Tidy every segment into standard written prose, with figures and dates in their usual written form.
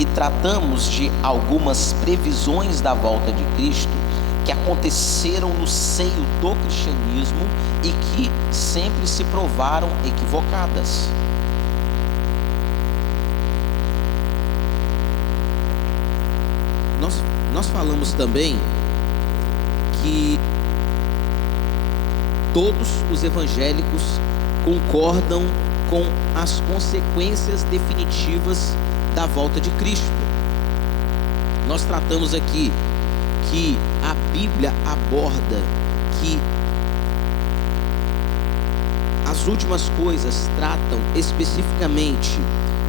e tratamos de algumas previsões da volta de Cristo que aconteceram no seio do cristianismo e que sempre se provaram equivocadas. Nós falamos também que todos os evangélicos concordam com as consequências definitivas da volta de Cristo. Nós tratamos aqui que a Bíblia aborda que as últimas coisas tratam especificamente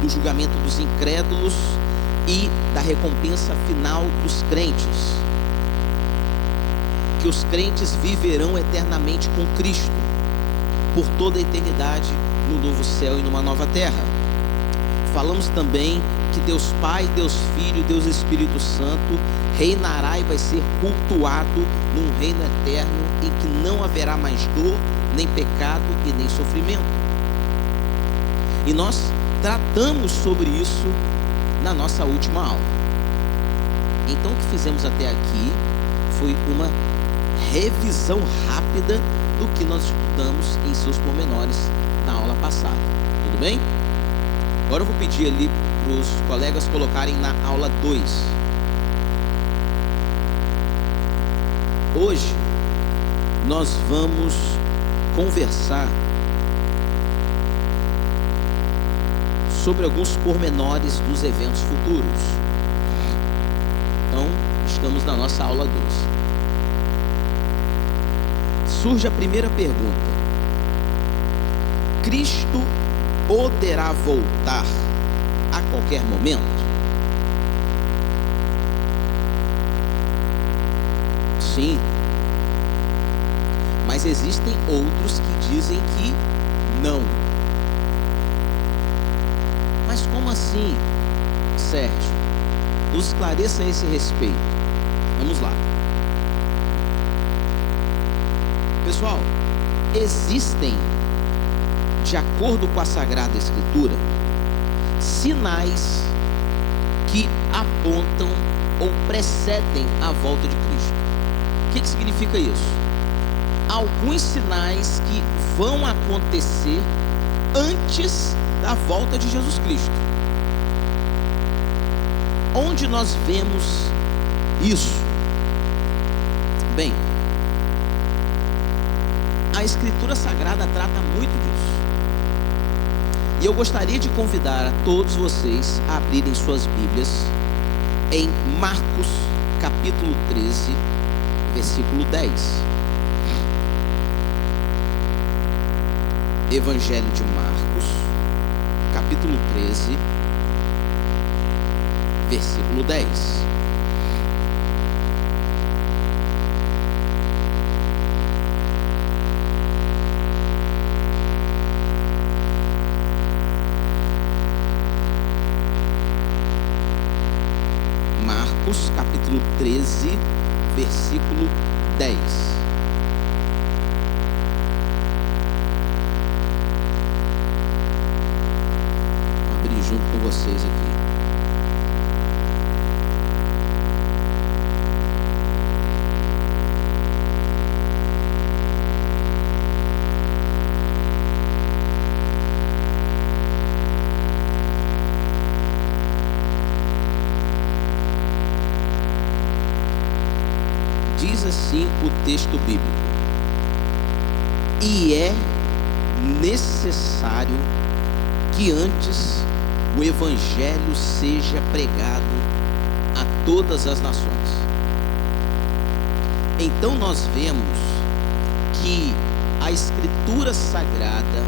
do julgamento dos incrédulos e da recompensa final dos crentes, que os crentes viverão eternamente com Cristo por toda a eternidade no novo céu e numa nova terra. Falamos também que Deus Pai, Deus Filho, Deus Espírito Santo reinará e vai ser cultuado num reino eterno em que não haverá mais dor, nem pecado e nem sofrimento. E nós tratamos sobre isso na nossa última aula. Então o que fizemos até aqui foi uma revisão rápida do que nós estudamos em seus pormenores na aula passada. Tudo bem? Agora eu vou pedir ali para os colegas colocarem na aula 2. Hoje nós vamos conversar sobre alguns pormenores dos eventos futuros. Então, estamos na nossa aula 2. Surge a primeira pergunta: Cristo poderá voltar a qualquer momento? Sim. Mas existem outros que dizem que não. Mas como assim, Sérgio? Nos esclareça a esse respeito. Vamos lá. Pessoal, existem, de acordo com a Sagrada Escritura, sinais que apontam ou precedem a volta de Cristo. O que significa isso? Alguns sinais que vão acontecer antes da volta de Jesus Cristo. Onde nós vemos isso? Bem, a Escritura Sagrada trata muito disso. E eu gostaria de convidar a todos vocês a abrirem suas Bíblias em Marcos, capítulo 13, versículo 10. Evangelho de Marcos, capítulo 13, versículo 10. Marcos, capítulo 13, versículo 10. Junto com vocês aqui. Diz assim o texto bíblico: e é necessário que antes o Evangelho seja pregado a todas as nações. Então nós vemos que a Escritura Sagrada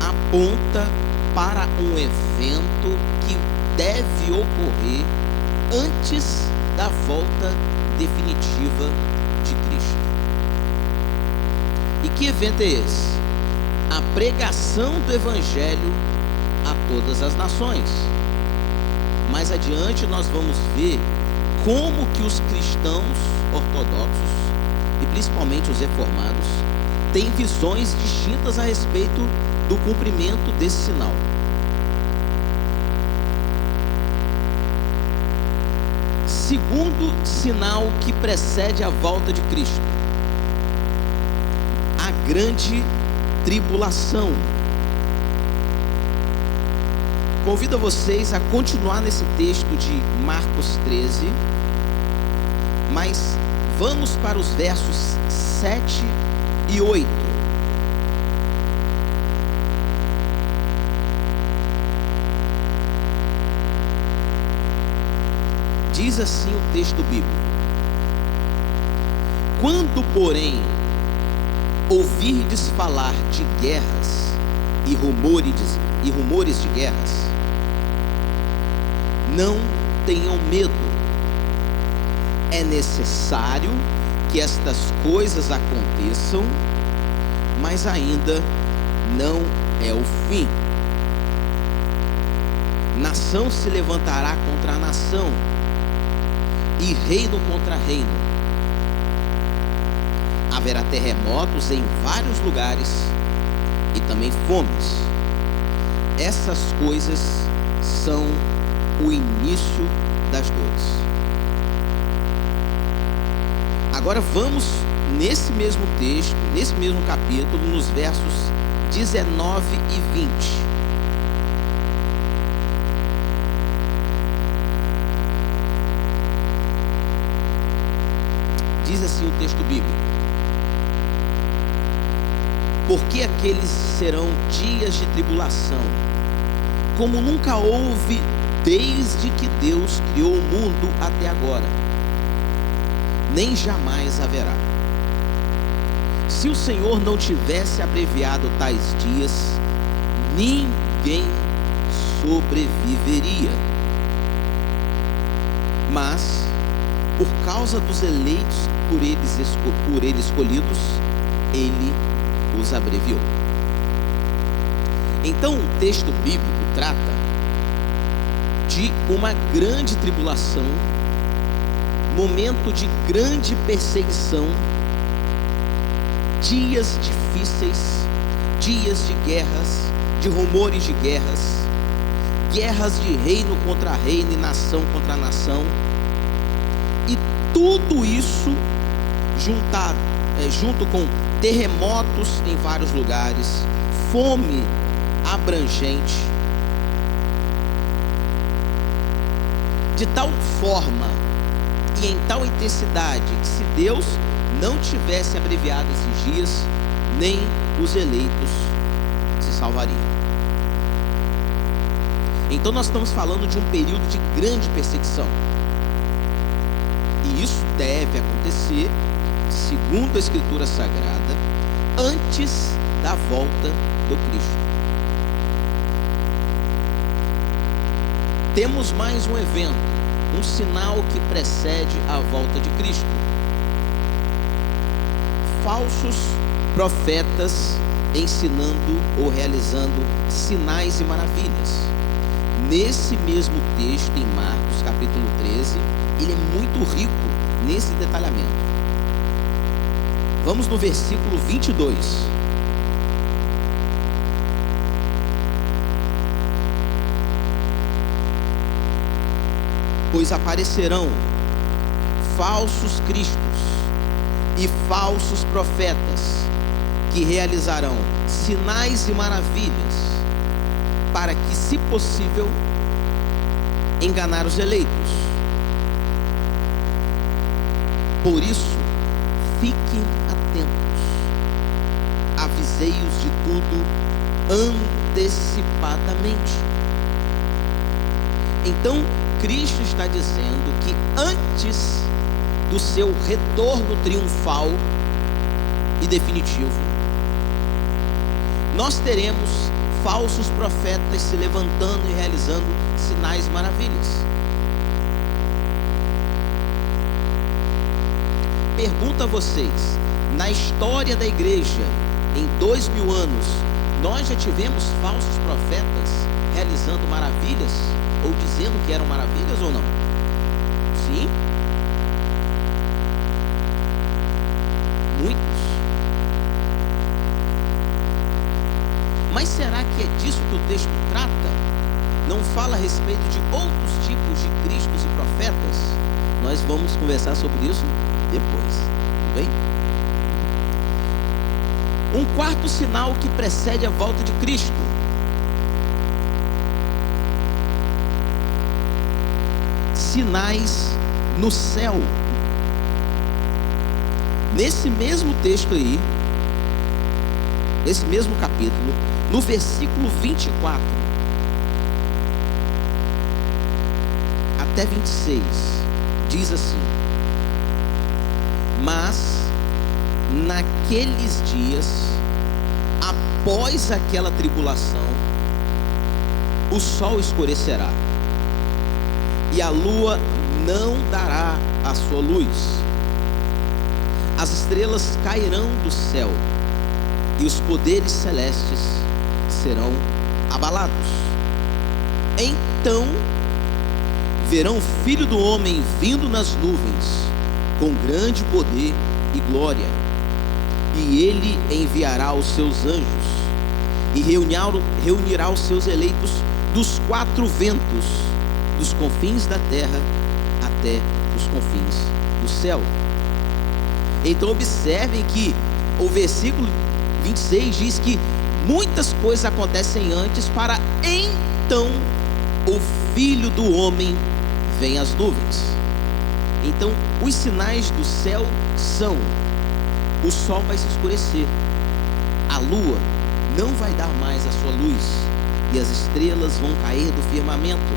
aponta para um evento que deve ocorrer antes da volta definitiva de Cristo. E que evento é esse? A pregação do Evangelho a todas as nações. Mais adiante nós vamos ver como que os cristãos ortodoxos e principalmente os reformados têm visões distintas a respeito do cumprimento desse sinal. Segundo sinal que precede a volta de Cristo: a grande tribulação. Convido vocês a continuar nesse texto de Marcos 13, mas vamos para os versos 7 e 8. Diz assim o texto bíblico: quando, porém, ouvirdes falar de guerras e rumores de guerras, não tenham medo. É necessário que estas coisas aconteçam, mas ainda não é o fim. Nação se levantará contra nação, e reino contra reino. Haverá terremotos em vários lugares e também fomes. Essas coisas são o início das dores. Agora vamos nesse mesmo texto, nesse mesmo capítulo, nos versos 19 e 20. Diz assim o texto bíblico: porque aqueles serão dias de tribulação, como nunca houve desde que Deus criou o mundo até agora, nem jamais haverá. Se o Senhor não tivesse abreviado tais dias, ninguém sobreviveria. Mas, por causa dos eleitos por ele escolhidos, ele os abreviou. Então o texto bíblico trata de uma grande tribulação, momento de grande perseguição, dias difíceis, dias de guerras, de rumores de guerras, guerras de reino contra reino e nação contra nação. E tudo isso junto com terremotos em vários lugares, fome abrangente, de tal forma e em tal intensidade que, se Deus não tivesse abreviado esses dias, nem os eleitos se salvariam. Então nós estamos falando de um período de grande perseguição, e isso deve acontecer, segundo a Escritura Sagrada, antes da volta do Cristo. Temos mais um evento, um sinal que precede a volta de Cristo: falsos profetas ensinando ou realizando sinais e maravilhas. Nesse mesmo texto, em Marcos capítulo 13, ele é muito rico nesse detalhamento. Vamos no versículo 22. Pois aparecerão falsos cristos e falsos profetas, que realizarão sinais e maravilhas, para que, se possível, enganar os eleitos. Por isso, fiquem atentos, avisei-os de tudo antecipadamente. Então, Cristo está dizendo que antes do seu retorno triunfal e definitivo, nós teremos falsos profetas se levantando e realizando sinais e maravilhas. Pergunto a vocês: na história da igreja, em 2000 anos, nós já tivemos falsos profetas realizando maravilhas, ou dizendo que eram maravilhas, ou não? Sim. Muitos. Mas será que é disso que o texto trata? Não fala a respeito de outros tipos de cristos e profetas? nós vamos conversar sobre isso depois, tudo bem? Um quarto sinal que precede a volta de Cristo. Sinais no céu. Nesse mesmo texto aí, nesse mesmo capítulo, no versículo 24 até 26, diz assim: mas naqueles dias, após aquela tribulação, o sol escurecerá, e a lua não dará a sua luz, as estrelas cairão do céu, e os poderes celestes serão abalados. Então verão o Filho do Homem vindo nas nuvens, com grande poder e glória, e ele enviará os seus anjos, e reunirá os seus eleitos dos quatro ventos, dos confins da terra até os confins do céu. Então observem que o versículo 26 diz que muitas coisas acontecem antes, para então o Filho do Homem vem às nuvens. Então os sinais do céu são: o sol vai se escurecer, a lua não vai dar mais a sua luz, e as estrelas vão cair do firmamento,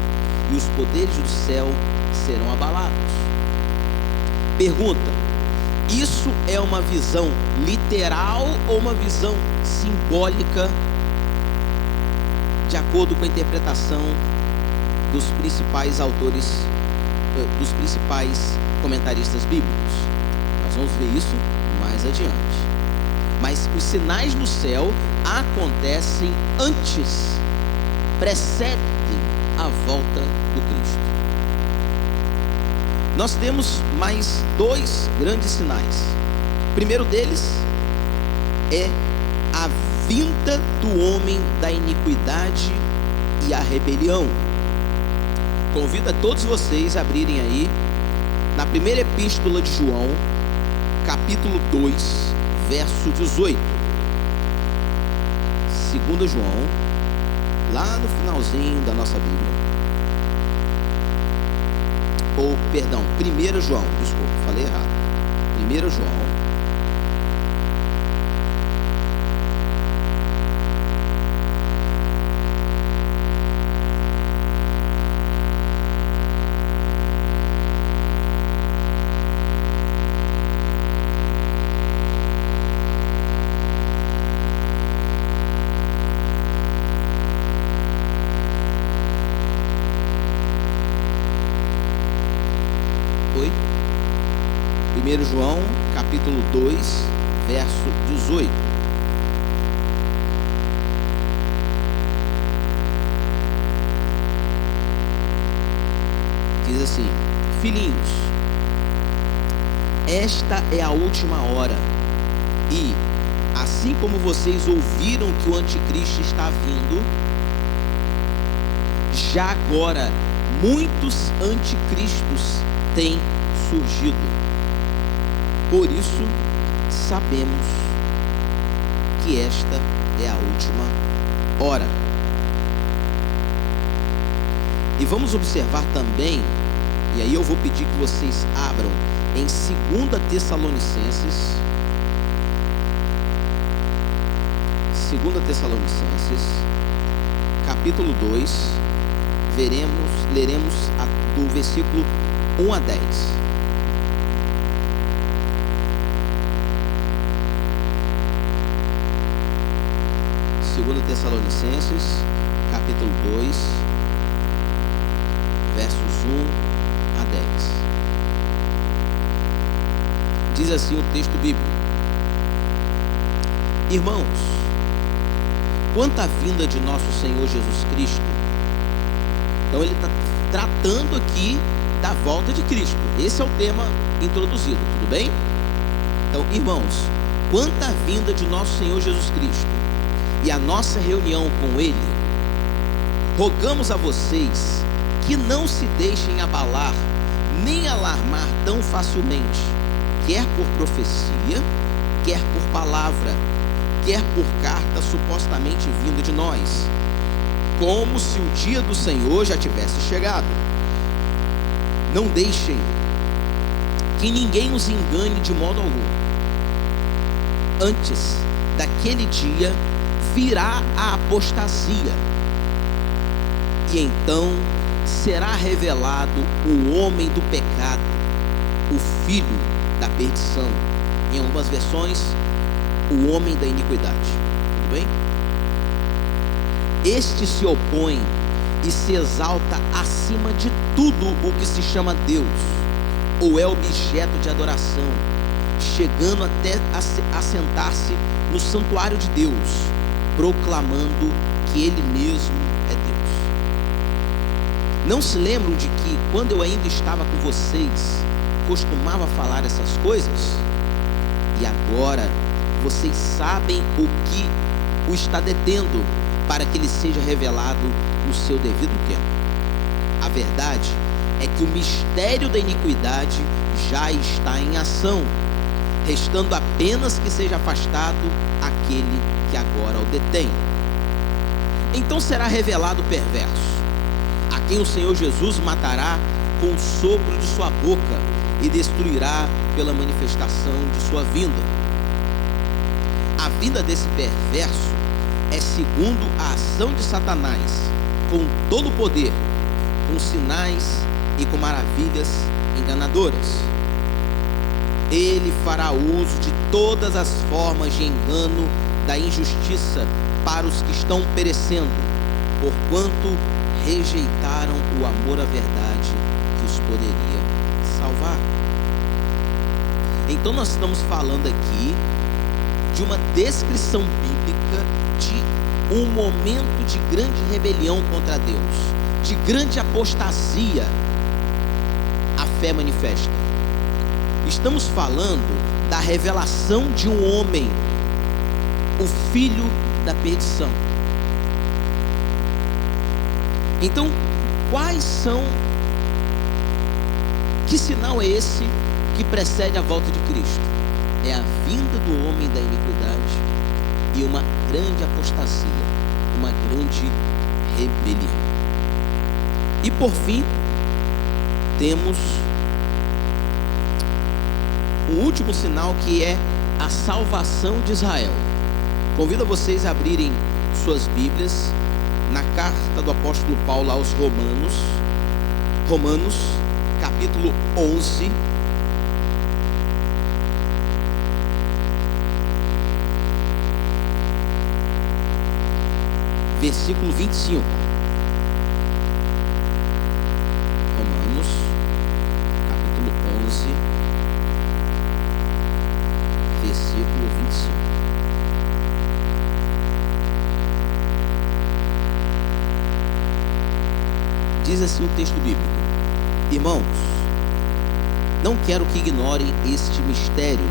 e os poderes do céu serão abalados. Pergunta: isso é uma visão literal ou uma visão simbólica, de acordo com a interpretação dos principais autores, dos principais comentaristas bíblicos? Nós vamos ver isso mais adiante. Mas os sinais no céu acontecem antes, precedem a volta do Cristo. Nós temos mais dois grandes sinais. O primeiro deles é a vinda do homem da iniquidade e a rebelião. Convido a todos vocês a abrirem aí na primeira epístola de João, capítulo 2, verso 18. 2 João, lá no finalzinho da nossa Bíblia. Ou, perdão, 1 João, desculpa, falei errado. 1 João, Oi? 1 João, capítulo 2, verso 18. Diz assim: filhinhos, esta é a última hora, e assim como vocês ouviram que o anticristo está vindo, já agora muitos anticristos têm surgido. Por isso sabemos que esta é a última hora. E vamos observar também, e aí eu vou pedir que vocês abram em 2 Tessalonicenses, 2 Tessalonicenses, capítulo 2, leremos do versículo 1 a 10. Segundo Tessalonicenses, capítulo 2, versos 1 a 10. Diz assim o texto bíblico: irmãos, quanto à vinda de nosso Senhor Jesus Cristo, então ele está tratando aqui da volta de Cristo. Esse é o tema introduzido, tudo bem? Então, irmãos, quanto à vinda de nosso Senhor Jesus Cristo e a nossa reunião com Ele, rogamos a vocês que não se deixem abalar nem alarmar tão facilmente, quer por profecia, quer por palavra, quer por carta supostamente vinda de nós, como se o dia do Senhor já tivesse chegado. Não deixem que ninguém os engane de modo algum. Antes daquele dia virá a apostasia, e então será revelado o homem do pecado, o filho da perdição. Em algumas versões, o homem da iniquidade. Tudo bem? Este se opõe e se exalta acima de tudo o que se chama Deus, ou é objeto de adoração, chegando até a sentar-se no santuário de Deus, proclamando que Ele mesmo é Deus. Não se lembram de que, quando eu ainda estava com vocês, costumava falar essas coisas? E agora vocês sabem o que o está detendo, para que ele seja revelado no seu devido tempo. A verdade é que o mistério da iniquidade já está em ação, restando apenas que seja afastado aquele que agora o detém. Então será revelado o perverso, a quem o Senhor Jesus matará com o sopro de sua boca e destruirá pela manifestação de sua vinda. A vinda desse perverso é segundo a ação de Satanás, com todo o poder, com sinais e com maravilhas enganadoras. Ele fará uso de todas as formas de engano da injustiça para os que estão perecendo, porquanto rejeitaram o amor à verdade que os poderia salvar. Então nós estamos falando aqui de uma descrição bíblica de um momento de grande rebelião contra Deus, de grande apostasia à fé manifesta. Estamos falando da revelação de um homem, o filho da perdição. Então, que sinal é esse que precede a volta de Cristo? É a vinda do homem da iniquidade e uma grande apostasia, uma grande rebelião. E por fim, temos o último sinal, que é a salvação de Israel. Convido vocês a abrirem suas Bíblias na carta do apóstolo Paulo aos Romanos, capítulo 11, versículo 25. Romanos, capítulo 11, versículo 25. Diz assim o texto bíblico: irmãos, não quero que ignorem este mistério,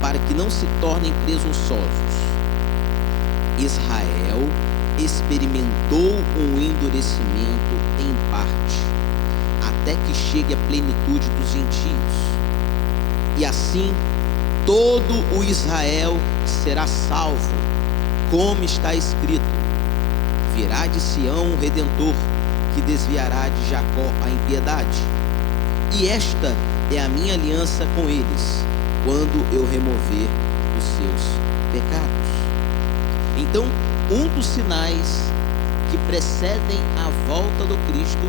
para que não se tornem presunçosos. Israel experimentou um endurecimento em parte, até que chegue a plenitude dos gentios. E assim, todo o Israel será salvo, como está escrito: virá de Sião o Redentor, que desviará de Jacó a impiedade. E esta é a minha aliança com eles, quando eu remover os seus pecados. Então, um dos sinais que precedem a volta do Cristo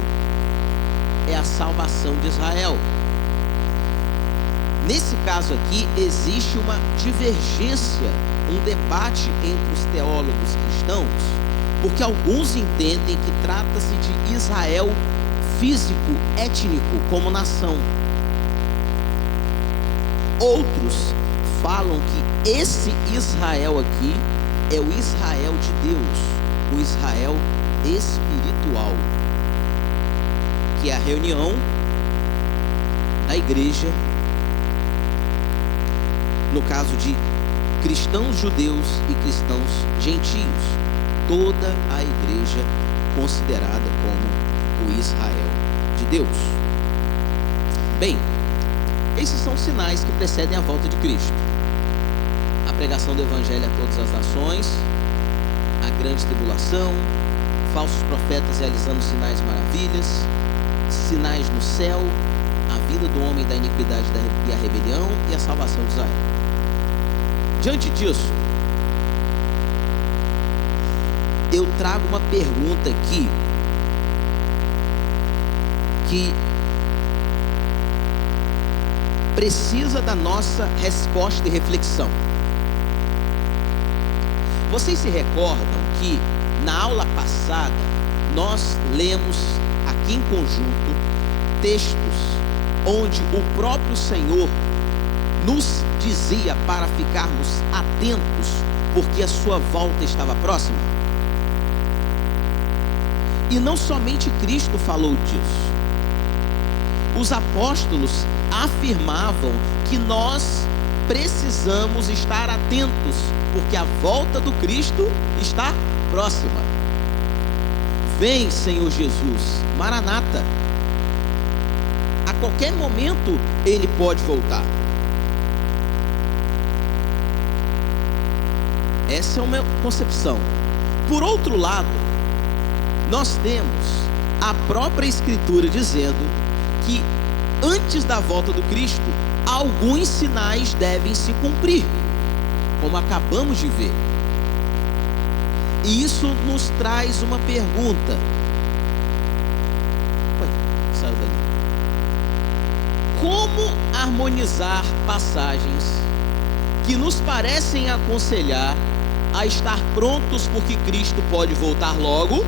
é a salvação de Israel. Nesse caso aqui, existe uma divergência, um debate entre os teólogos cristãos, porque alguns entendem que trata-se de Israel físico, étnico, como nação. Outros falam que esse Israel aqui é o Israel de Deus, o Israel espiritual, que é a reunião da igreja, no caso de cristãos judeus e cristãos gentios, toda a igreja considerada como o Israel de Deus. Bem, esses são sinais que precedem a volta de Cristo: a pregação do Evangelho a todas as nações, a grande tribulação, falsos profetas realizando sinais e maravilhas, sinais no céu, a vinda do homem da iniquidade e a rebelião e a salvação de Israel. Diante disso, eu trago uma pergunta aqui que precisa da nossa resposta e reflexão. Vocês se recordam que na aula passada nós lemos aqui em conjunto textos onde o próprio Senhor nos dizia para ficarmos atentos porque a sua volta estava próxima? E não somente Cristo falou disso. Os apóstolos afirmavam que nós precisamos estar atentos, porque a volta do Cristo está próxima. Vem, Senhor Jesus, Maranata. A qualquer momento Ele pode voltar. Essa é uma concepção. Por outro lado, nós temos a própria Escritura dizendo que antes da volta do Cristo, alguns sinais devem se cumprir, como acabamos de ver. E isso nos traz uma pergunta. Ué, saiu dali. Como harmonizar passagens que nos parecem aconselhar a estar prontos porque Cristo pode voltar logo,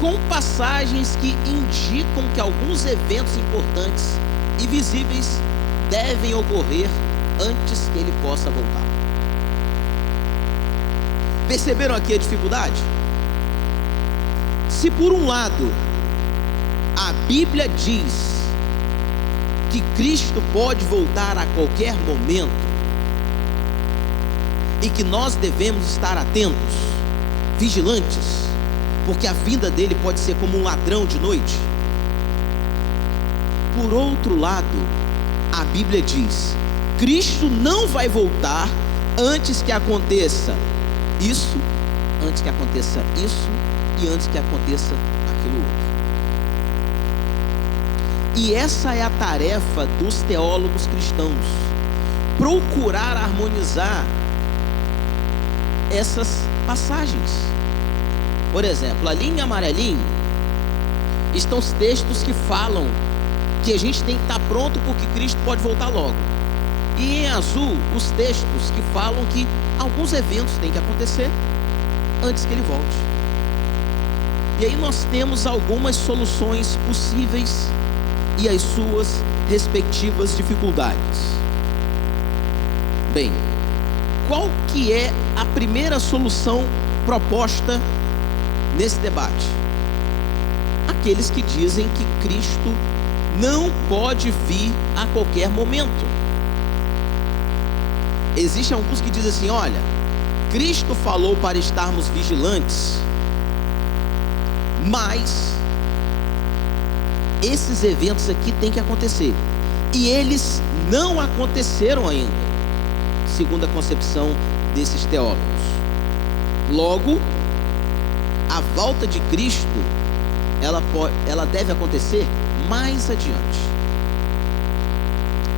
com passagens que indicam que alguns eventos importantes e visíveis devem ocorrer antes que Ele possa voltar? Perceberam aqui a dificuldade? Se por um lado a Bíblia diz que Cristo pode voltar a qualquer momento e que nós devemos estar atentos, vigilantes, porque a vinda dele pode ser como um ladrão de noite. Por outro lado, a Bíblia diz: Cristo não vai voltar antes que aconteça isso, antes que aconteça isso e antes que aconteça aquilo outro. E essa é a tarefa dos teólogos cristãos: procurar harmonizar essas passagens. Por exemplo, ali em amarelinho estão os textos que falam que a gente tem que estar pronto porque Cristo pode voltar logo. E em azul, os textos que falam que alguns eventos têm que acontecer antes que Ele volte. E aí nós temos algumas soluções possíveis e as suas respectivas dificuldades. Bem, qual que é a primeira solução proposta nesse debate? Aqueles que dizem que Cristo não pode vir a qualquer momento. Existem alguns que dizem assim: olha, Cristo falou para estarmos vigilantes, mas esses eventos aqui têm que acontecer, e eles não aconteceram ainda, segundo a concepção desses teólogos. Logo, a volta de Cristo, ela deve acontecer mais adiante.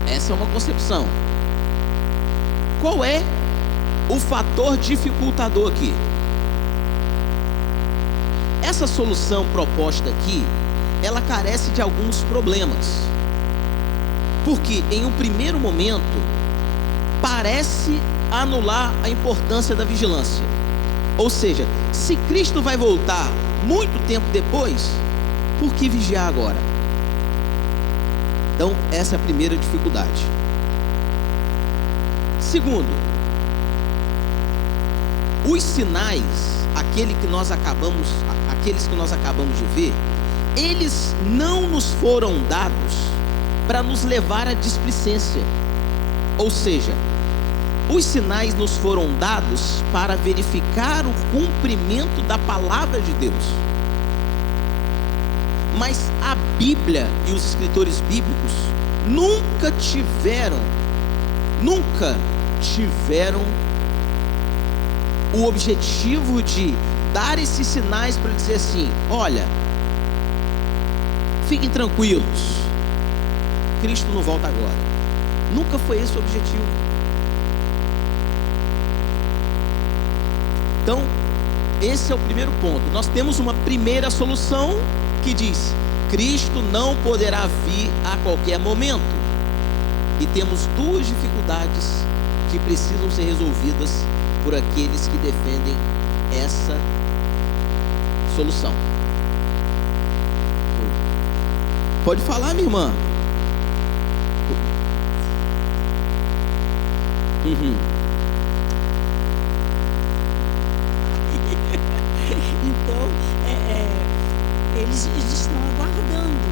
Essa é uma concepção. Qual é o fator dificultador aqui? Essa solução proposta aqui, ela carece de alguns problemas, porque em um primeiro momento parece anular a importância da vigilância. Ou seja, se Cristo vai voltar muito tempo depois, por que vigiar agora? Então, essa é a primeira dificuldade. Segundo, os sinais, aqueles que nós acabamos de ver, eles não nos foram dados para nos levar à displicência. Ou seja, os sinais nos foram dados para verificar o cumprimento da palavra de Deus. Mas a Bíblia e os escritores bíblicos nunca tiveram o objetivo de dar esses sinais para dizer assim: olha, fiquem tranquilos, Cristo não volta agora. Nunca foi esse o objetivo. Então, esse é o primeiro ponto. Nós temos uma primeira solução que diz: Cristo não poderá vir a qualquer momento. E temos duas dificuldades que precisam ser resolvidas por aqueles que defendem essa solução. Pode falar, minha irmã. Então, eles estão aguardando,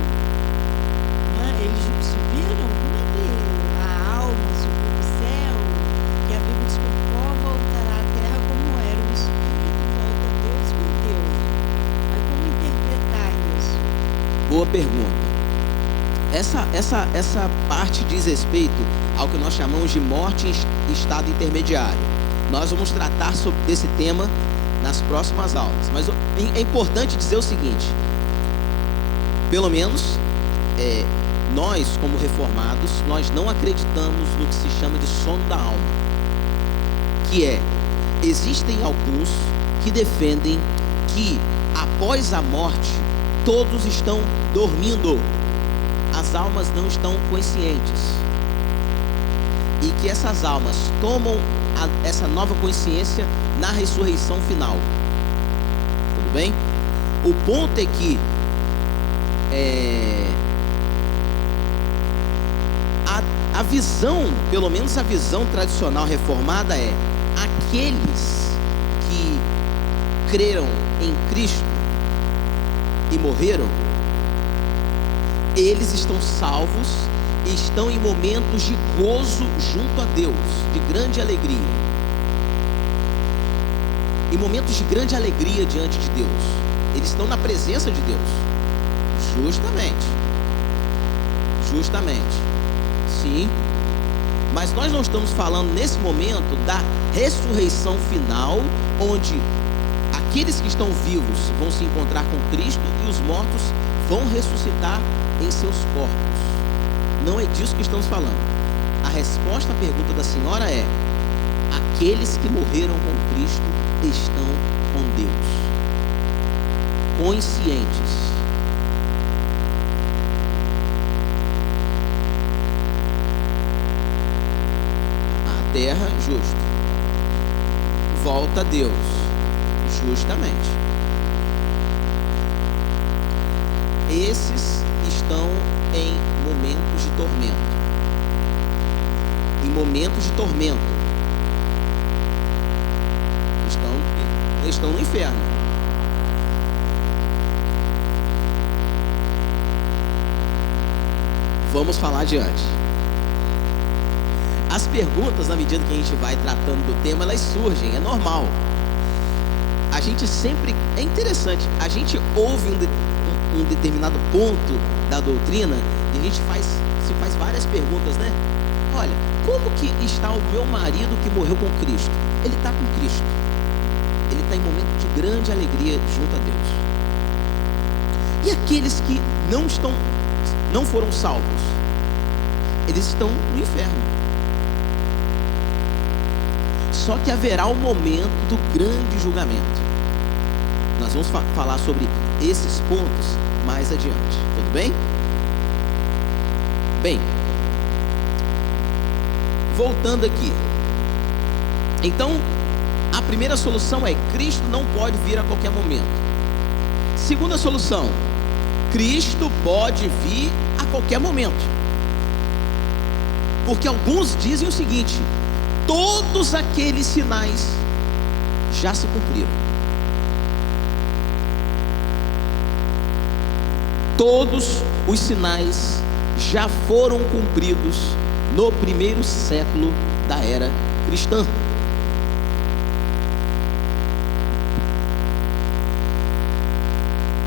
né? Eles subiram, como é que a alma subiu do céu, que a Bíblia diz que o pó voltará à terra como era, o Espírito volta a Deus por Deus. Mas como interpretar isso? Boa pergunta. Essa parte diz respeito ao que nós chamamos de morte em estado intermediário. Nós vamos tratar desse tema nas próximas aulas. Mas é importante dizer o seguinte: pelo menos nós, como reformados, nós não acreditamos no que se chama de sono da alma, que existem alguns que defendem que após a morte todos estão dormindo, as almas não estão conscientes, e que essas almas tomam essa nova consciência na ressurreição final. Tudo bem? O ponto é que a visão, pelo menos a visão tradicional reformada, é aqueles que creram em Cristo e morreram, eles estão salvos e estão em momentos de gozo junto a Deus, de grande alegria. Em momentos de grande alegria diante de Deus. Eles estão na presença de Deus. Justamente. Sim. Mas nós não estamos falando nesse momento da ressurreição final, onde aqueles que estão vivos vão se encontrar com Cristo e os mortos vão ressuscitar em seus corpos. Não é disso que estamos falando. A resposta à pergunta da senhora é: aqueles que morreram com Cristo estão com Deus, conscientes. A terra, justo, volta a Deus, justamente. Esses estão em momentos de tormento. Em momentos de tormento. Estão no inferno. Vamos falar adiante. As perguntas, na medida que a gente vai tratando do tema, elas surgem, é normal. A gente sempre, é interessante, a gente ouve um determinado ponto da doutrina e a gente se faz várias perguntas, né? Olha, como que está o meu marido que morreu com Cristo? Ele está com Cristo. Ele está em momento de grande alegria junto a Deus. E aqueles que não foram salvos, eles estão no inferno. Só que haverá o momento do grande julgamento. Nós vamos falar sobre esses pontos mais adiante. Tudo bem? Bem, voltando aqui. Então, a primeira solução é: Cristo não pode vir a qualquer momento. Segunda solução: Cristo pode vir a qualquer momento. Porque alguns dizem o seguinte: todos aqueles sinais já se cumpriram. Todos os sinais já foram cumpridos no primeiro século da era cristã.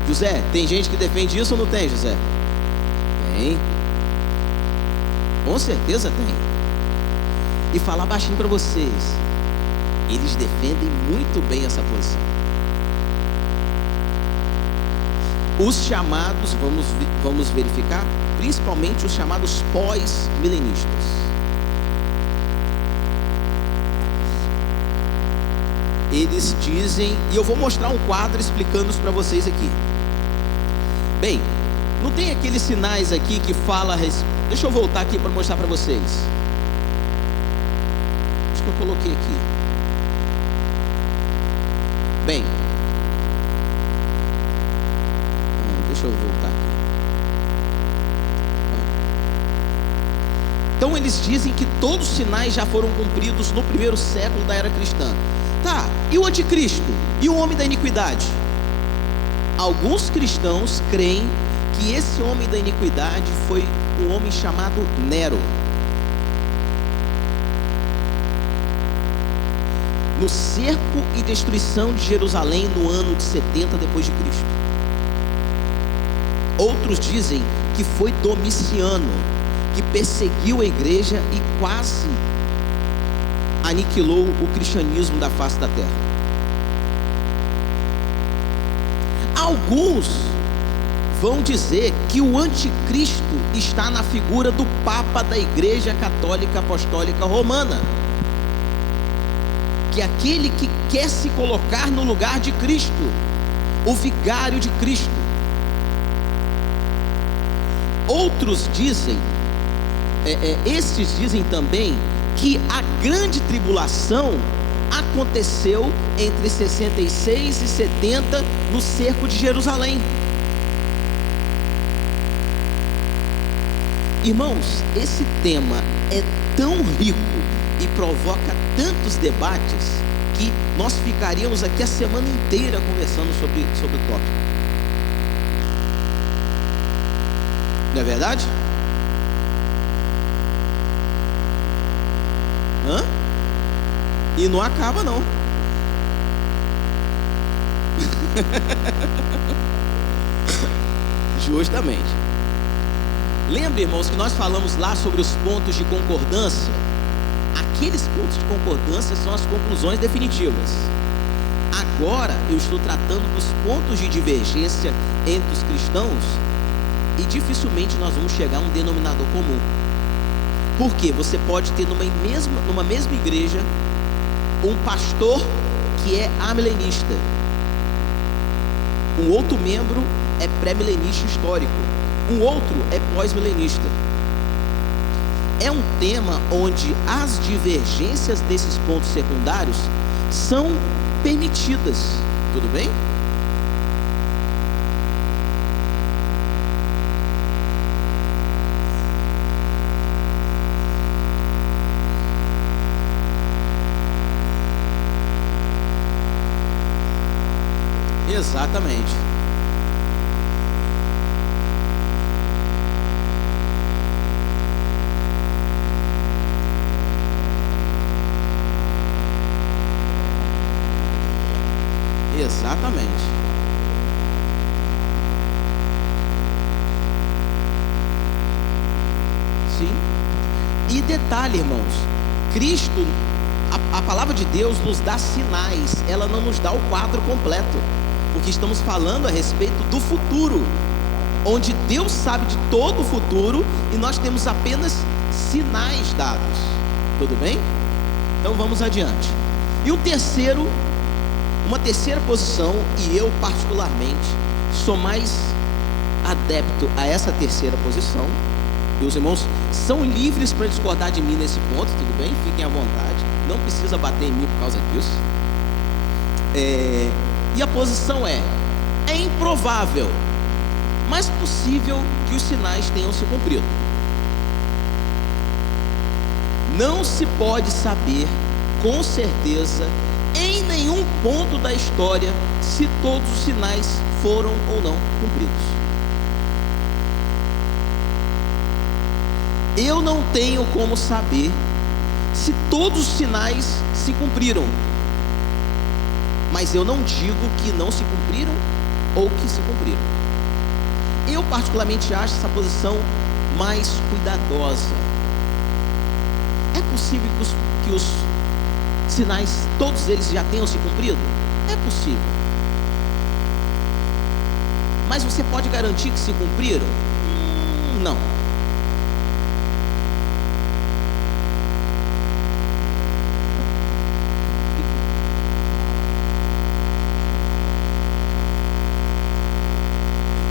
José, tem gente que defende isso ou não tem, José? Tem. Com certeza tem. E falar baixinho para vocês, eles defendem muito bem essa posição. Os chamados, vamos verificar, principalmente os chamados pós-milenistas. Eles dizem, e eu vou mostrar um quadro explicando isso para vocês aqui. Bem, não tem aqueles sinais aqui que fala, deixa eu voltar aqui para mostrar para vocês. Acho que eu coloquei aqui. Bem, deixa eu voltar aqui. Então eles dizem que todos os sinais já foram cumpridos no primeiro século da era cristã. Tá, e o anticristo? E o homem da iniquidade? Alguns cristãos creem que esse homem da iniquidade foi um homem chamado Nero. No cerco e destruição de Jerusalém no ano de 70 depois de Cristo. Outros dizem que foi Domiciano, que perseguiu a igreja e quase aniquilou o cristianismo da face da terra. Alguns vão dizer que o anticristo está na figura do Papa da Igreja Católica Apostólica Romana, que é aquele que quer se colocar no lugar de Cristo, o vigário de Cristo. Outros dizem, estes dizem também que a grande tribulação aconteceu entre 66 e 70 no cerco de Jerusalém. Irmãos, esse tema é tão rico e provoca tantos debates que nós ficaríamos aqui a semana inteira conversando sobre o tópico. Não é verdade? Hã? E não acaba não. Justamente. Lembra, irmãos, que nós falamos lá sobre os pontos de concordância? Aqueles pontos de concordância são as conclusões definitivas. Agora eu estou tratando dos pontos de divergência entre os cristãos e dificilmente nós vamos chegar a um denominador comum. Porque você pode ter numa mesma igreja um pastor que é amilenista, um outro membro é pré-milenista histórico, um outro é pós-milenista. É um tema onde as divergências desses pontos secundários são permitidas, tudo bem? Exatamente. Exatamente. Sim. E detalhe, irmãos, Cristo, a palavra de Deus nos dá sinais, ela não nos dá o quadro completo, porque estamos falando a respeito do futuro, onde Deus sabe de todo o futuro e nós temos apenas sinais dados. Tudo bem? Então vamos adiante. E uma terceira posição, e eu particularmente sou mais adepto a essa terceira posição. Meus irmãos são livres para discordar de mim nesse ponto, tudo bem? Fiquem à vontade, não precisa bater em mim por causa disso. E a posição é improvável, mas possível que os sinais tenham se cumprido. Não se pode saber com certeza em nenhum ponto da história se todos os sinais foram ou não cumpridos. Eu não tenho como saber se todos os sinais se cumpriram, mas eu não digo que não se cumpriram ou que se cumpriram. Eu particularmente acho essa posição mais cuidadosa. É possível que os sinais, todos eles já tenham se cumprido? É possível. Mas você pode garantir que se cumpriram? Não.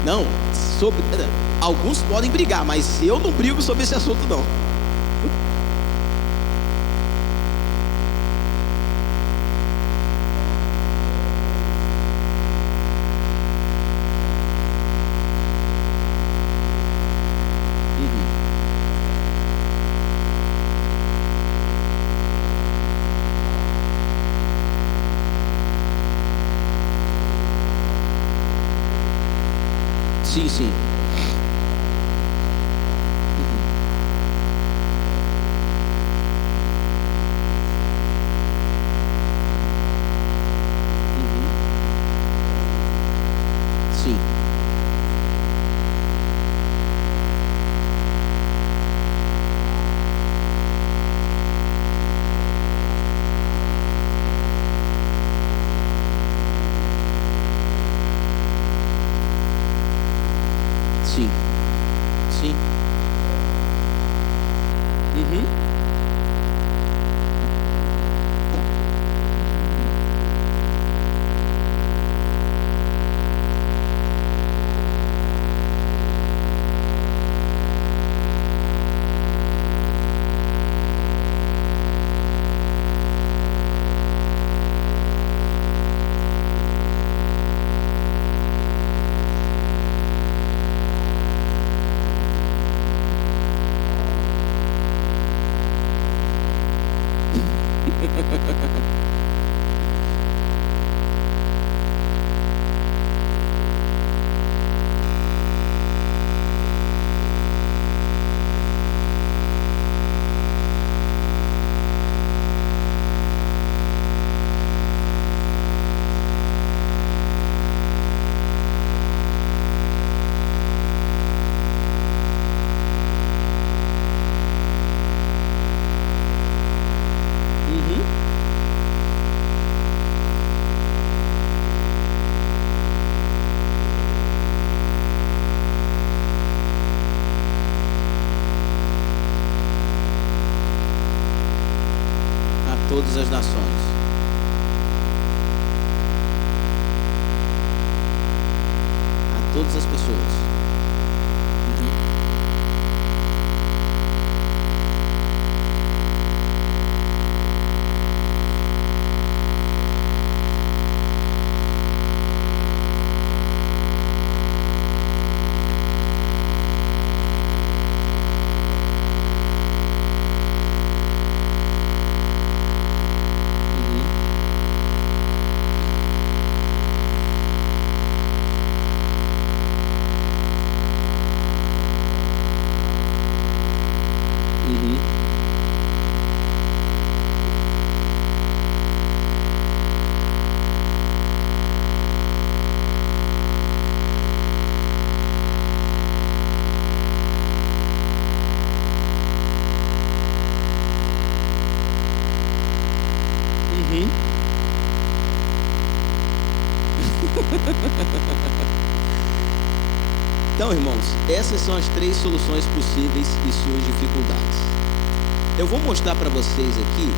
Não, alguns podem brigar, mas eu não brigo sobre esse assunto não. Sim, sim. Sim. Sim. Sim. A todas as nações. A todas as pessoas. Então, irmãos, essas são as 3 soluções possíveis de suas dificuldades. Eu vou mostrar para vocês aqui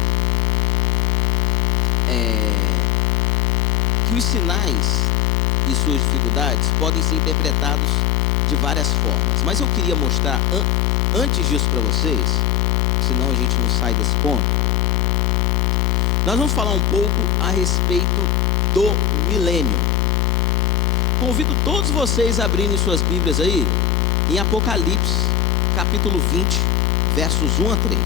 que os sinais de suas dificuldades podem ser interpretados de várias formas. Mas eu queria mostrar, antes disso para vocês, senão a gente não sai desse ponto, nós vamos falar um pouco a respeito do milênio. Convido todos vocês a abrirem suas Bíblias aí em Apocalipse, capítulo 20, versos 1 a 3.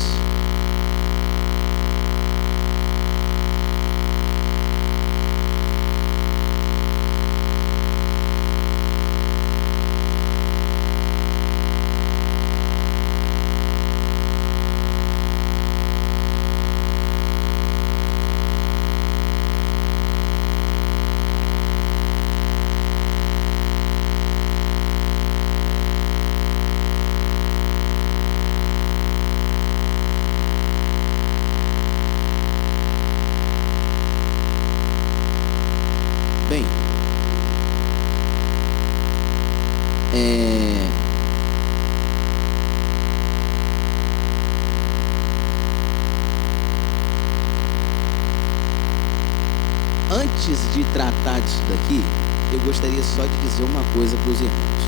Antes de tratar disso daqui, eu gostaria só de dizer uma coisa para os irmãos.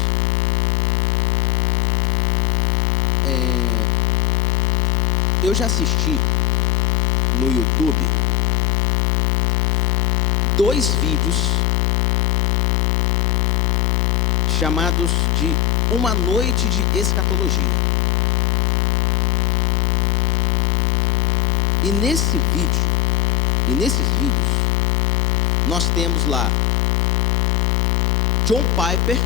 Eu já assisti no YouTube 2 vídeos chamados de Uma Noite de Escatologia. E nesses vídeos, nós temos lá John Piper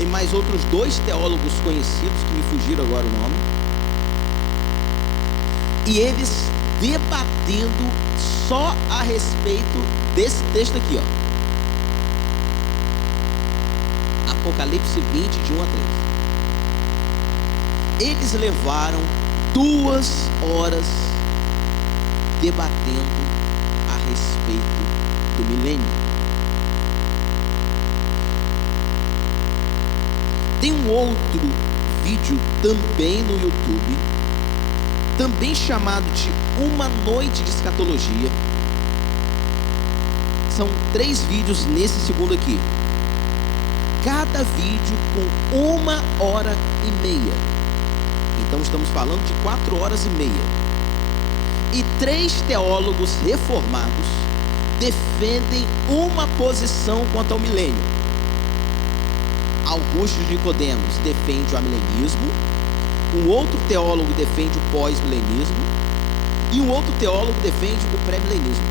e mais outros 2 teólogos conhecidos, que me fugiram agora o nome, e eles debatendo só a respeito desse texto aqui, ó. Apocalipse 20, de 1 a 13. Eles levaram 2 horas debatendo a respeito do milênio. Tem um outro vídeo também no YouTube, também chamado de Uma Noite de Escatologia. São 3 vídeos nesse segundo aqui. Cada vídeo com 1h30. Então estamos falando de 4h30. E 3 teólogos reformados defendem uma posição quanto ao milênio. Augusto de Nicodemos defende o amilenismo, um outro teólogo defende o pós-milenismo e um outro teólogo defende o pré-milenismo.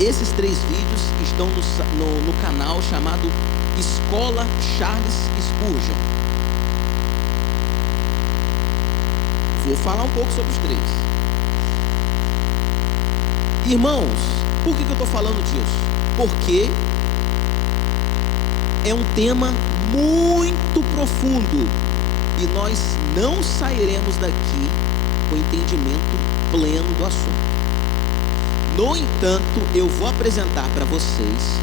Esses 3 vídeos estão no canal chamado Escola Charles Spurgeon. Vou falar um pouco sobre os 3. Irmãos, por que eu estou falando disso? Porque é um tema muito profundo e nós não sairemos daqui com entendimento pleno do assunto. No entanto, eu vou apresentar para vocês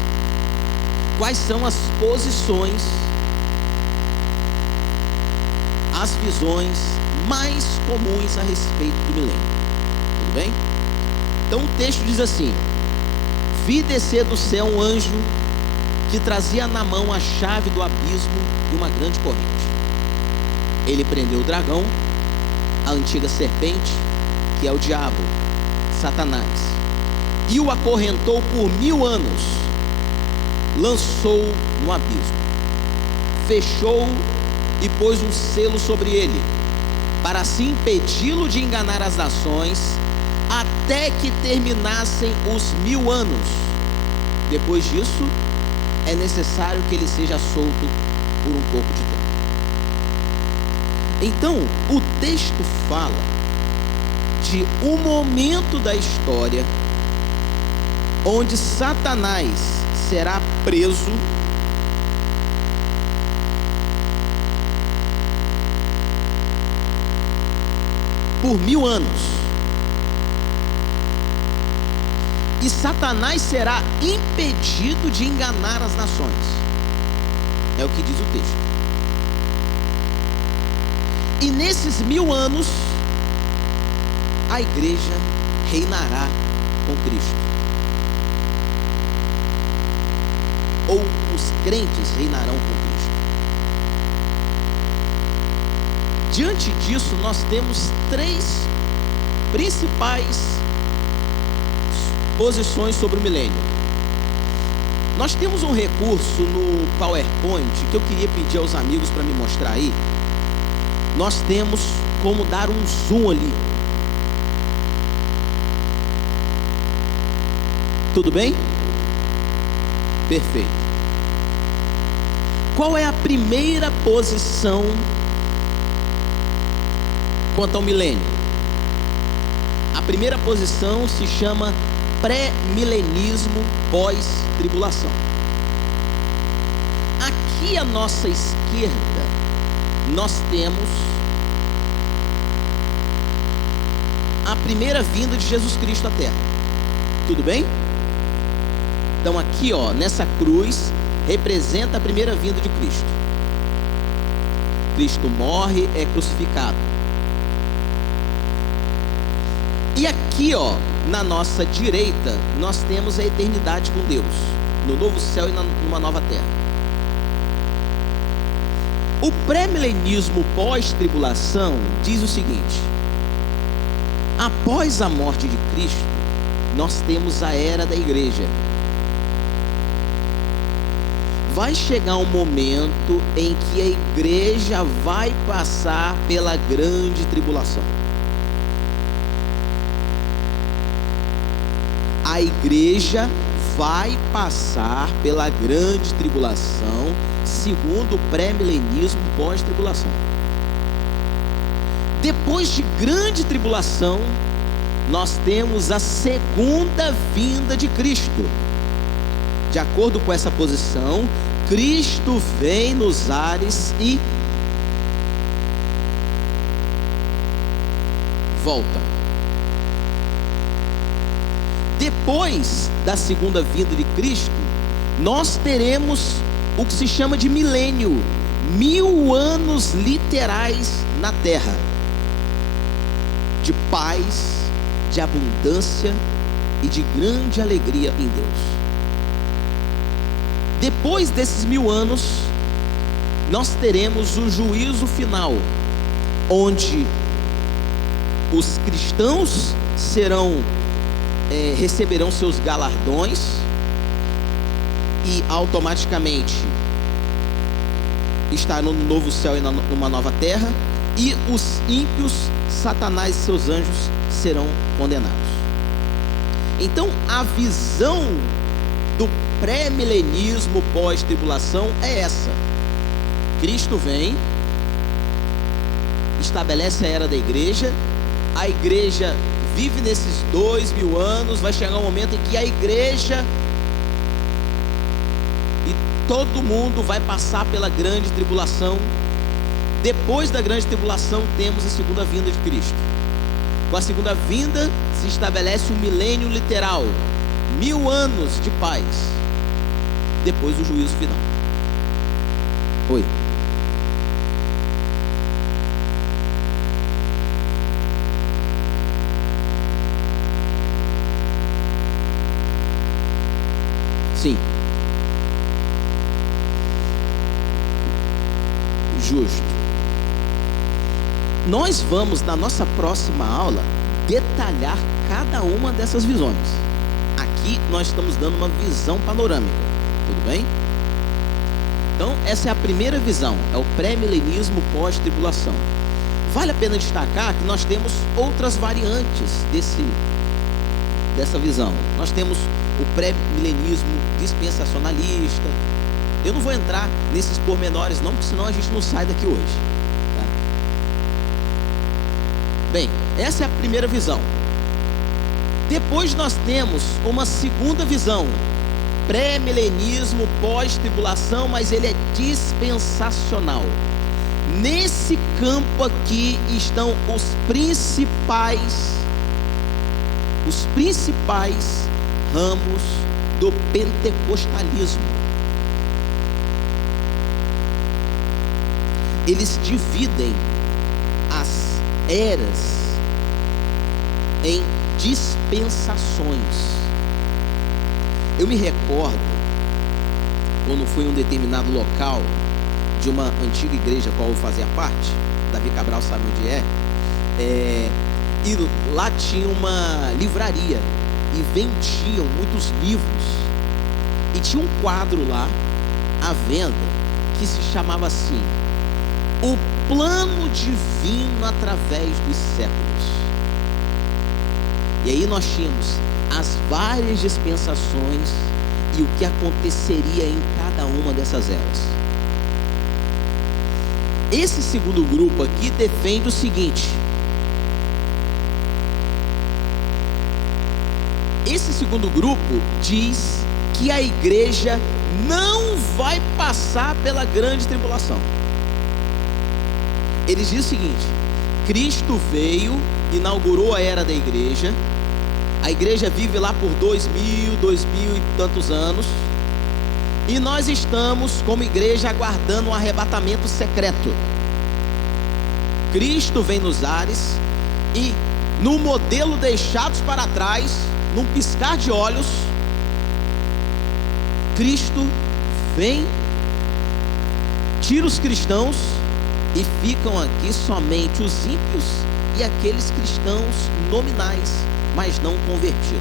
quais são as posições, as visões mais comuns a respeito do milênio. Tudo bem? Então o texto diz assim: vi descer do céu um anjo que trazia na mão a chave do abismo e uma grande corrente. Ele prendeu o dragão, a antiga serpente, que é o diabo, Satanás, e o acorrentou por 1000 anos, lançou-o no abismo, fechou-o e pôs um selo sobre ele, para assim impedi-lo de enganar as nações, até que terminassem os 1000 anos. Depois disso, é necessário que ele seja solto por um pouco de tempo. Então, o texto fala de um momento da história onde Satanás será preso por 1000 anos. E Satanás será impedido de enganar as nações. É o que diz o texto. E nesses 1000 anos, a igreja reinará com Cristo. Ou os crentes reinarão com Cristo. Diante disso, nós temos 3 principais posições sobre o milênio. Nós temos um recurso no PowerPoint que eu queria pedir aos amigos para me mostrar aí. Nós temos como dar um zoom ali. Tudo bem? Perfeito. Qual é a primeira posição quanto ao milênio? A primeira posição se chama pré-milenismo pós-tribulação. Aqui à nossa esquerda, nós temos a primeira vinda de Jesus Cristo à Terra. Tudo bem? Então aqui, ó, nessa cruz representa a primeira vinda de Cristo. Cristo morre, é crucificado. E aqui, ó, na nossa direita, nós temos a eternidade com Deus, no novo céu e numa nova terra. O pré-milenismo pós-tribulação diz o seguinte: após a morte de Cristo, nós temos a era da igreja. Vai chegar um momento em que a igreja vai passar pela grande tribulação. A igreja vai passar pela grande tribulação, segundo o pré-milenismo pós-tribulação. Depois de grande tribulação, nós temos a segunda vinda de Cristo. De acordo com essa posição, Cristo vem nos ares e volta. Depois da segunda vinda de Cristo, nós teremos o que se chama de milênio, 1000 anos literais na terra, de paz, de abundância e de grande alegria em Deus. Depois desses 1000 anos, nós teremos o juízo final, onde os cristãos receberão seus galardões e automaticamente estarão no novo céu e numa nova terra, e os ímpios, Satanás e seus anjos serão condenados. Então a visão do pré-milenismo pós-tribulação é essa: Cristo vem, estabelece a era da igreja, a igreja vive nesses 2000 anos, vai chegar um momento em que a igreja e todo mundo vai passar pela grande tribulação. Depois da grande tribulação temos a segunda vinda de Cristo. Com a segunda vinda se estabelece um milênio literal, 1000 anos de paz. Depois o juízo final. Oi. Sim. Justo. Nós vamos, na nossa próxima aula, detalhar cada uma dessas visões. Aqui nós estamos dando uma visão panorâmica, tudo bem? Então essa é a primeira visão, é o pré-milenismo pós-tribulação. Vale a pena destacar que nós temos outras variantes dessa visão. Nós temos o pré-milenismo dispensacionalista. Eu não vou entrar nesses pormenores não, porque senão a gente não sai daqui hoje, tá? Bem, essa é a primeira visão. Depois nós temos uma segunda visão, pré-milenismo pós-tribulação, mas ele é dispensacional. Nesse campo aqui estão os principais ramos do pentecostalismo. Eles dividem as eras em dispensações. Eu me recordo quando fui em um determinado local de uma antiga igreja a qual eu fazia parte, Davi Cabral sabe onde é, e lá tinha uma livraria e vendiam muitos livros, e tinha um quadro lá à venda que se chamava assim: O Plano Divino através dos séculos. E aí nós tínhamos as várias dispensações e o que aconteceria em cada uma dessas eras. Esse segundo grupo aqui defende o seguinte: esse segundo grupo diz que a igreja não vai passar pela grande tribulação. Eles dizem o seguinte: Cristo veio, inaugurou a era da igreja, A igreja vive lá por 2000 e tantos anos. E nós estamos, como igreja, aguardando um arrebatamento secreto. Cristo vem nos ares e, no modelo deixados para trás, num piscar de olhos, Cristo vem, tira os cristãos e ficam aqui somente os ímpios e aqueles cristãos nominais, mas não convertidos.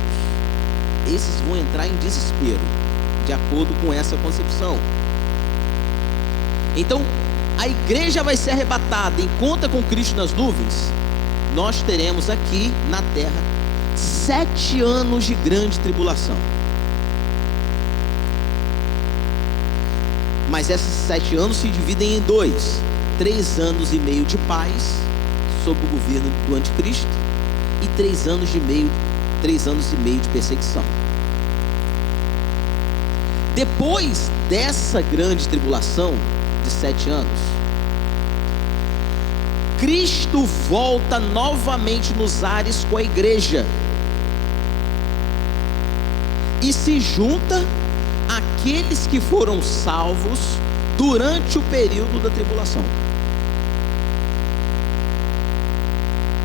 Esses vão entrar em desespero, de acordo com essa concepção. Então, a igreja vai ser arrebatada, encontra com Cristo nas nuvens. Nós teremos aqui na terra 7 anos de grande tribulação. Mas esses 7 anos se dividem em 2: 3 anos e meio de paz sob o governo do anticristo e 3 anos e meio de perseguição. Depois dessa grande tribulação de 7 anos, Cristo volta novamente nos ares com a igreja e se junta àqueles que foram salvos durante o período da tribulação.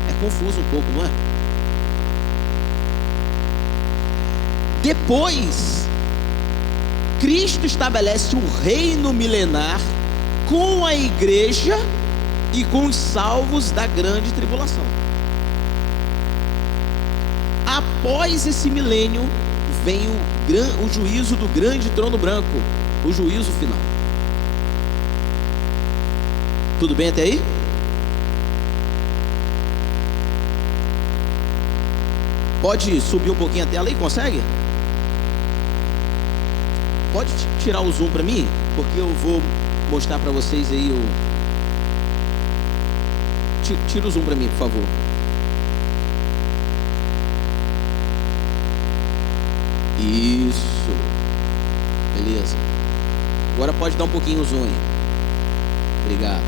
É confuso um pouco, não é? Depois, Cristo estabelece um reino milenar com a igreja e com os salvos da grande tribulação. Após esse milênio, vem o juízo do grande trono branco, o juízo final. Tudo bem até aí? Pode subir um pouquinho a tela aí, consegue? Pode tirar o zoom para mim, porque eu vou mostrar para vocês aí o... Tira o zoom para mim, por favor. Isso. Beleza. Agora pode dar um pouquinho o zoom aí. Obrigado.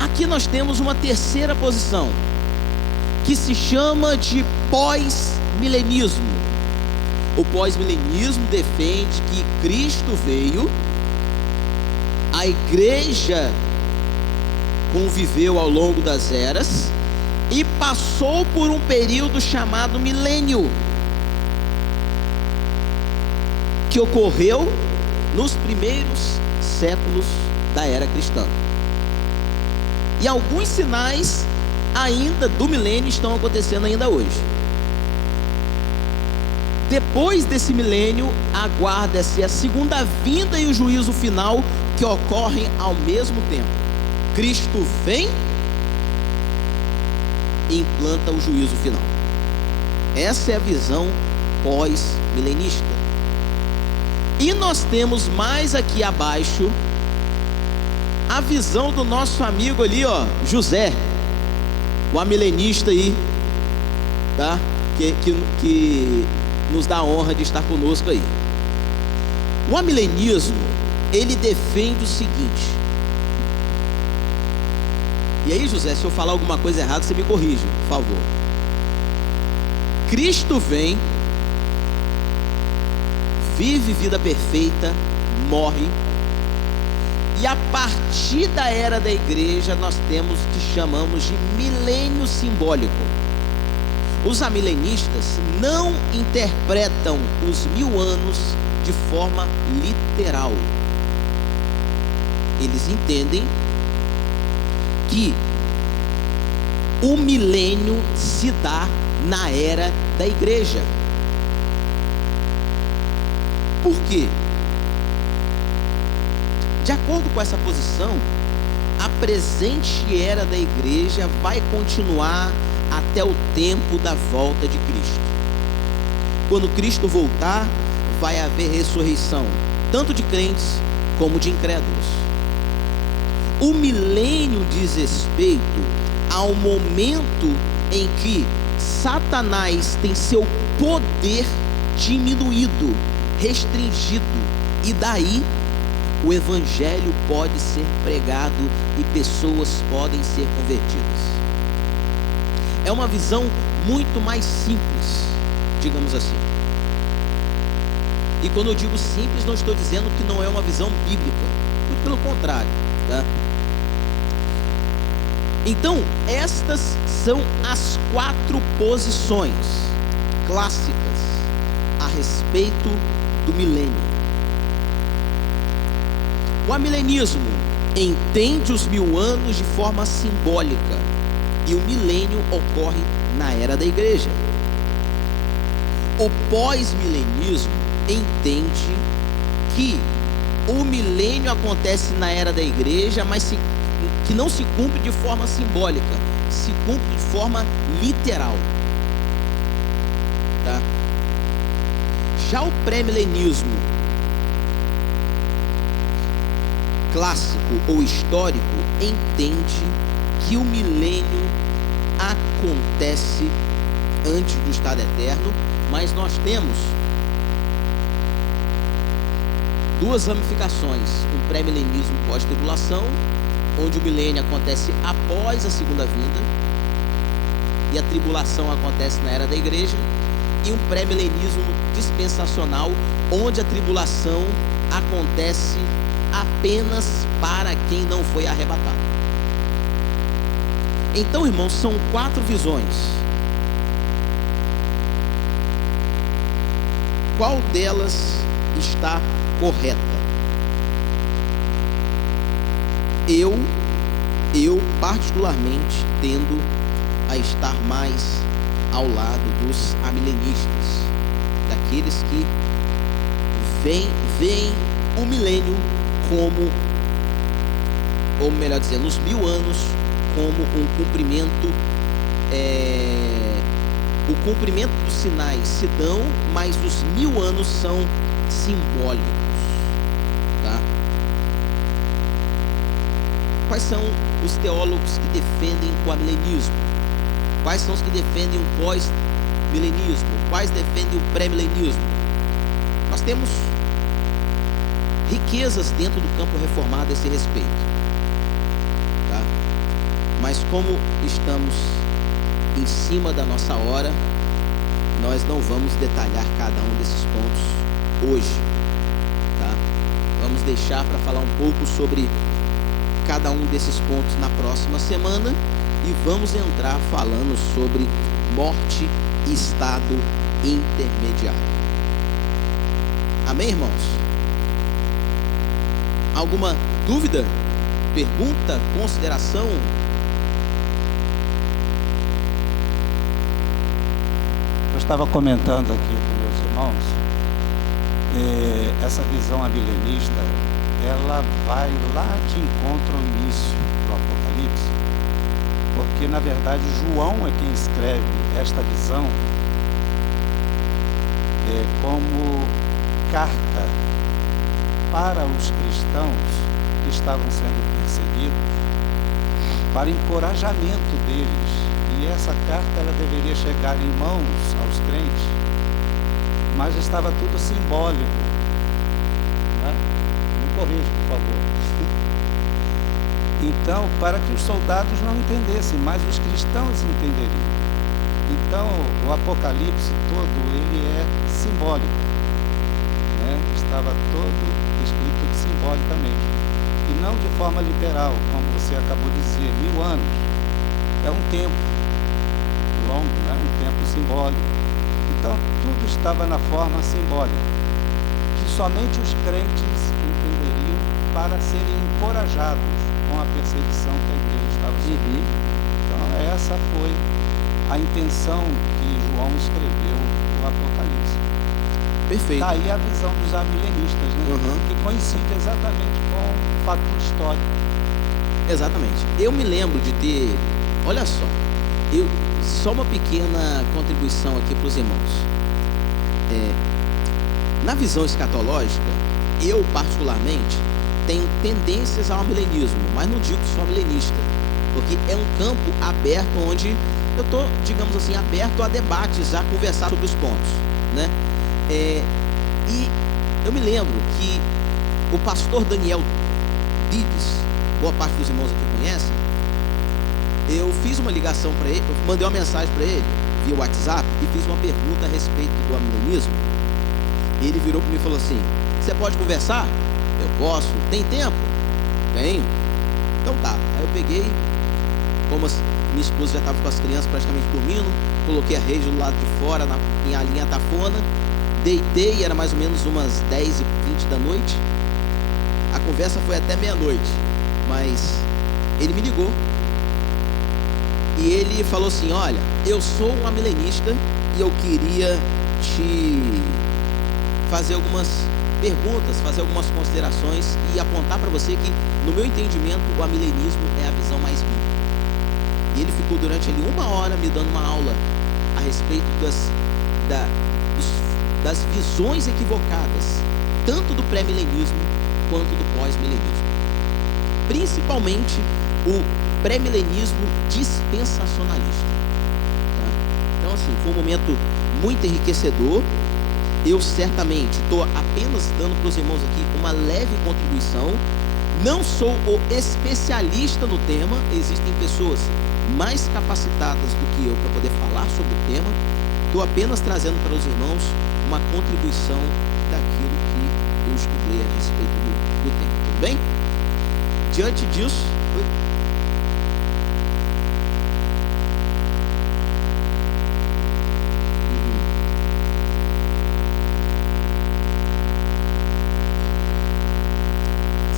Aqui nós temos uma terceira posição, que se chama de pós-milenismo. O pós-milenismo defende que Cristo veio, a igreja conviveu ao longo das eras e passou por um período chamado milênio, que ocorreu nos primeiros séculos da era cristã. E alguns sinais ainda do milênio estão acontecendo ainda hoje. Depois desse milênio, aguarda-se a segunda vinda e o juízo final, que ocorrem ao mesmo tempo. Cristo vem e implanta o juízo final. Essa é a visão pós-milenista. E nós temos mais aqui abaixo a visão do nosso amigo ali, ó, José, o amilenista aí, tá? Que nos dá a honra de estar conosco aí. O amilenismo, ele defende o seguinte. E aí, José, se eu falar alguma coisa errada, você me corrige, por favor. Cristo vem, vive vida perfeita, morre, e a partir da era da igreja nós temos o que chamamos de milênio simbólico. Os amilenistas não interpretam os 1000 anos de forma literal. Eles entendem que o milênio se dá na era da igreja. Por quê? De acordo com essa posição, a presente era da igreja vai continuar até o tempo da volta de Cristo. Quando Cristo voltar, vai haver ressurreição, tanto de crentes como de incrédulos. O milênio diz respeito ao momento em que Satanás tem seu poder diminuído, restringido, e daí o evangelho pode ser pregado e pessoas podem ser convertidas. É uma visão muito mais simples, digamos assim. E quando eu digo simples, não estou dizendo que não é uma visão bíblica, muito pelo contrário, tá? Então, estas são as 4 posições clássicas a respeito do milênio. O amilenismo entende os 1000 anos de forma simbólica, e o milênio ocorre na era da igreja. O pós-milenismo entende que o milênio acontece na era da igreja, mas que não se cumpre de forma simbólica, se cumpre de forma literal, tá? Já o pré-milenismo clássico ou histórico entende que o milênio acontece antes do estado eterno, mas nós temos 2 ramificações: um pré-milenismo pós-tribulação, onde o milênio acontece após a segunda vinda e a tribulação acontece na era da igreja, e um pré-milenismo dispensacional, onde a tribulação acontece apenas para quem não foi arrebatado. Então, irmãos, são 4 visões. Qual delas está correta? Eu particularmente tendo a estar mais ao lado dos amilenistas, daqueles que veem o milênio como, ou melhor dizendo, os 1000 anos como um cumprimento, o cumprimento dos sinais se dão, mas os 1000 anos são simbólicos, tá? Quais são os teólogos que defendem o amilenismo? Quais são os que defendem o pós-milenismo? Quais defendem o pré-milenismo? Nós temos riquezas dentro do campo reformado a esse respeito, tá? Mas como estamos em cima da nossa hora, nós não vamos detalhar cada um desses pontos hoje, tá? Vamos deixar para falar um pouco sobre cada um desses pontos na próxima semana, e vamos entrar falando sobre morte e estado intermediário. Amém, irmãos? Alguma dúvida? Pergunta? Consideração? Eu estava comentando aqui com meus irmãos, essa visão amilenista, ela vai lá de encontro ao início do Apocalipse, porque na verdade João é quem escreve esta visão como carta para os cristãos que estavam sendo perseguidos, para encorajamento deles. E essa carta ela deveria chegar em mãos aos crentes, mas estava tudo simbólico, né? Me corrija, por favor. Então, para que os soldados não entendessem, mas os cristãos entenderiam. Então, o Apocalipse todo, ele é simbólico, né? Estava todo escrito simbolicamente, e não de forma literal, como você acabou de dizer. 1000 anos é um tempo longo, né? Um tempo simbólico. Então, tudo estava na forma simbólica, que somente os crentes entenderiam para serem encorajados com a perseguição que a igreja estava sofrendo. Então, essa foi a intenção que João escreveu no Apocalipse. Perfeito. Daí a visão dos amilenistas, né? Que coincide exatamente com o fato histórico. Exatamente. Eu me lembro de ter, olha só, só uma pequena contribuição aqui para os irmãos. Na visão escatológica, eu particularmente tenho tendências ao milenismo, mas não digo que sou milenista, porque é um campo aberto onde eu estou, digamos assim, aberto a debates, a conversar sobre os pontos, né? E eu me lembro que o pastor Daniel Dides, boa parte dos irmãos aqui conhecem, eu fiz uma ligação para ele, eu mandei uma mensagem para ele via WhatsApp e fiz uma pergunta a respeito do amilenismo. Ele virou para mim e falou assim: você pode conversar? Eu posso. Tem tempo? Tenho. Então tá. Aí eu peguei, como minha esposa já estava com as crianças praticamente dormindo, coloquei a rede do lado de fora, em a linha tafona, deitei, era mais ou menos umas 10h20 da noite. A conversa foi até meia-noite, mas ele me ligou e ele falou assim: olha, eu sou um amilenista e eu queria te fazer algumas perguntas, fazer algumas considerações e apontar para você que, no meu entendimento, o amilenismo é a visão mais bíblica. E ele ficou durante ali 1 hora me dando uma aula a respeito das visões equivocadas, tanto do pré-milenismo quanto do pós-milenismo. Principalmente o pré-milenismo dispensacionalista. Tá? Então, assim, foi um momento muito enriquecedor. Eu certamente estou apenas dando para os irmãos aqui uma leve contribuição. Não sou o especialista no tema, existem pessoas mais capacitadas do que eu para poder falar sobre o tema. Estou apenas trazendo para os irmãos uma contribuição daquilo que eu estudei a respeito do tema. Tudo bem? Diante disso,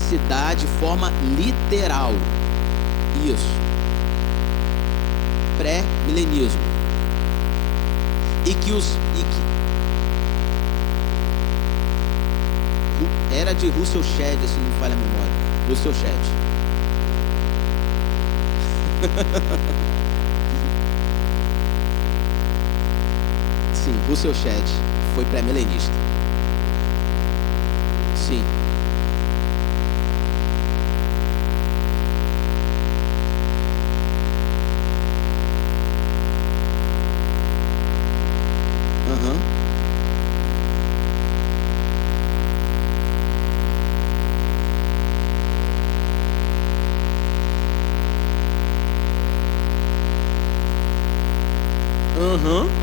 se dá de forma literal. Isso. Pré-milenismo. Era de Russell Shedd, se não me falha a memória. Russell Shedd. Sim, Russell Shedd foi pré-milenista. Sim.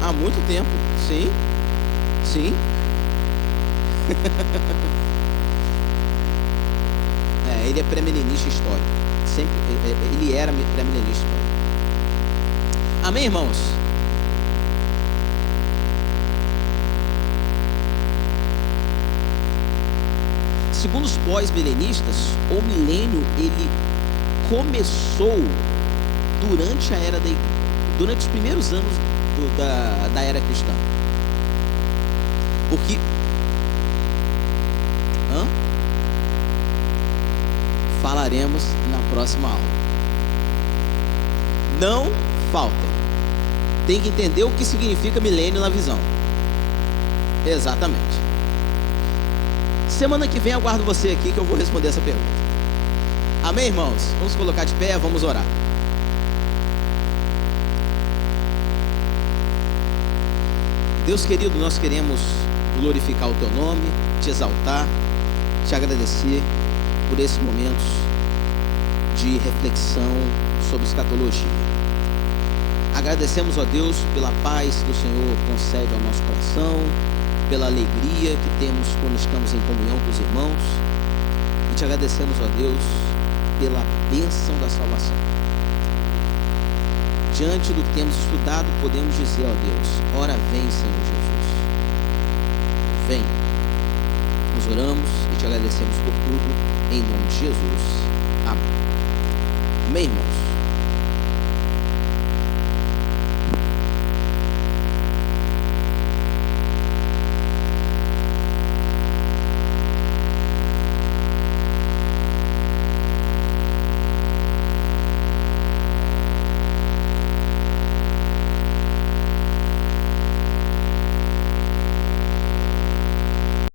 Há muito tempo, sim, sim. Ele é pré-milenista histórico. Sempre, ele era pré-milenista histórico. Amém, irmãos? Segundo os pós-milenistas, o milênio ele começou durante a era durante os primeiros anos da era cristã. Porque falaremos na próxima aula. Não faltem. Tem que entender o que significa milênio na visão. Exatamente. Semana que vem eu aguardo você aqui que eu vou responder essa pergunta. Amém, irmãos? Vamos colocar de pé, vamos orar. Deus querido, nós queremos glorificar o Teu nome, Te exaltar, Te agradecer por esses momentos de reflexão sobre escatologia. Agradecemos a Deus pela paz que o Senhor concede ao nosso coração, pela alegria que temos quando estamos em comunhão com os irmãos, e Te agradecemos, ó Deus, pela bênção da salvação. Diante do que temos estudado, podemos dizer, ó Deus, ora vem, Senhor Jesus. Vem. Nós oramos e Te agradecemos por tudo, em nome de Jesus. Amém. Amém, irmãos?